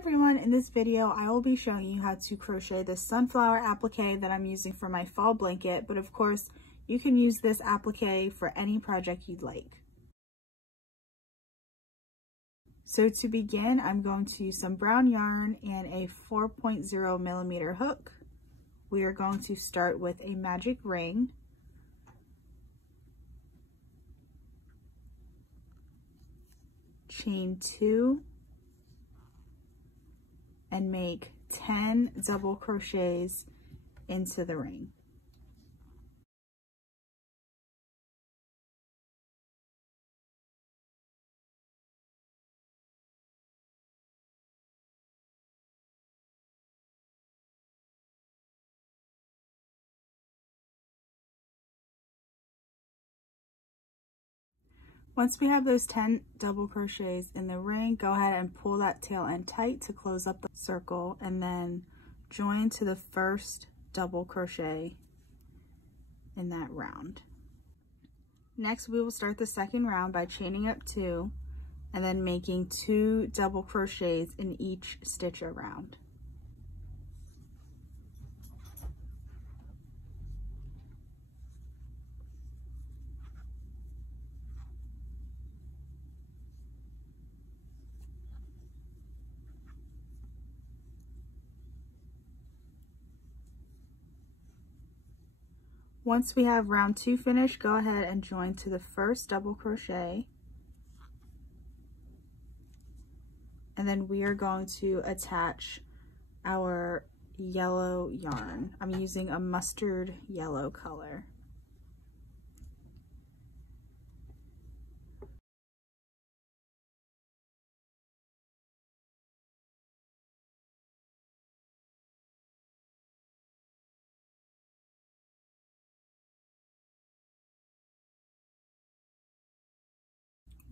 everyone, in this video I will be showing you how to crochet this sunflower applique that I'm using for my fall blanket, but of course you can use this applique for any project you'd like. So to begin, I'm going to use some brown yarn and a 4.0 millimeter hook. We are going to start with a magic ring, chain 2, and make 10 double crochets into the ring. Once we have those 10 double crochets in the ring, go ahead and pull that tail end tight to close up the circle, and then join to the first double crochet in that round. Next, we will start the second round by chaining up 2 and then making 2 double crochets in each stitch around. Once we have round 2 finished, go ahead and join to the first double crochet, and then we are going to attach our yellow yarn. I'm using a mustard yellow color.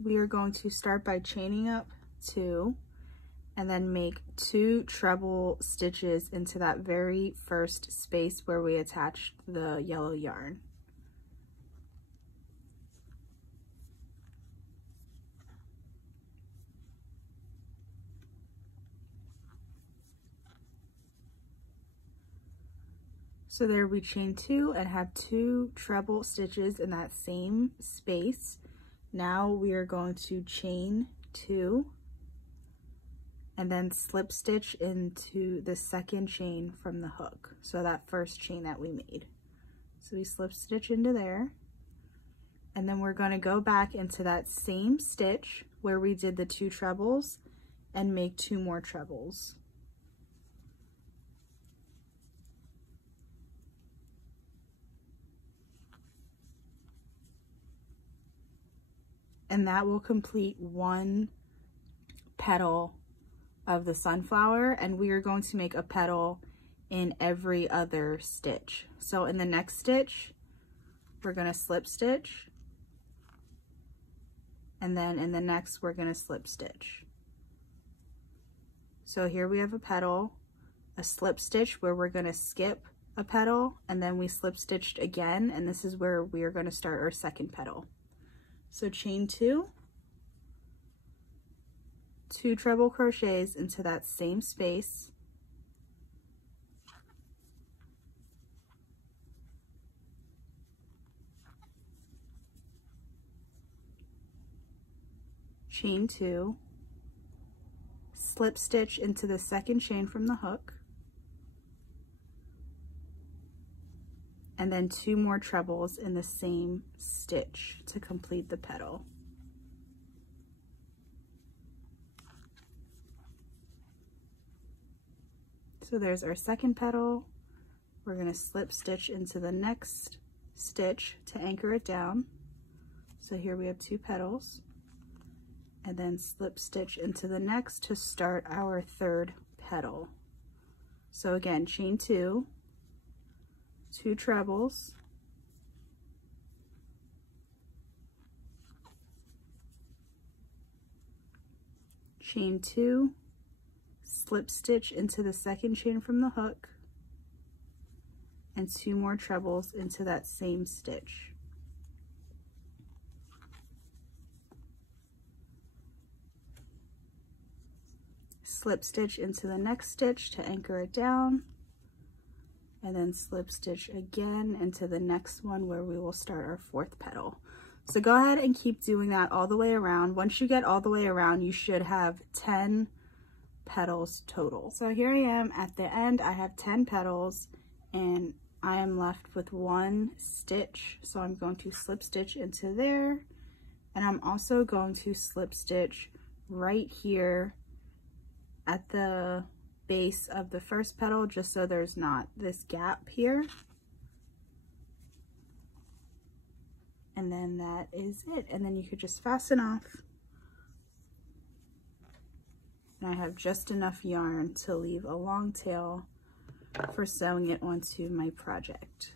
We are going to start by chaining up 2 and then make 2 treble stitches into that very first space where we attached the yellow yarn. So there we chain 2 and have 2 treble stitches in that same space. Now we are going to chain 2 and then slip stitch into the second chain from the hook. So that first chain that we made. So we slip stitch into there, and then we're going to go back into that same stitch where we did the 2 trebles and make 2 more trebles. And that will complete 1 petal of the sunflower, and we are going to make a petal in every other stitch. So in the next stitch, we're going to slip stitch, and then in the next we're going to slip stitch. So here we have a petal, a slip stitch where we're going to skip a petal, and then we slip stitched again, and this is where we are going to start our second petal. So chain 2, 2 treble crochets into that same space, chain 2, slip stitch into the second chain from the hook, and then 2 more trebles in the same stitch to complete the petal. So there's our second petal. We're going to slip stitch into the next stitch to anchor it down. So here we have 2 petals, and then slip stitch into the next to start our third petal. So again, chain 2, 2 trebles, chain 2, slip stitch into the second chain from the hook, and 2 more trebles into that same stitch. slip stitch into the next stitch to anchor it down, and then slip stitch again into the next one where we will start our 4th petal. So go ahead and keep doing that all the way around. Once you get all the way around, you should have 10 petals total. So here I am at the end. I have 10 petals and I am left with 1 stitch. So I'm going to slip stitch into there, and I'm also going to slip stitch right here at the base of the first petal, just so there's not this gap here. And then that is it. And then you could just fasten off. And I have just enough yarn to leave a long tail for sewing it onto my project.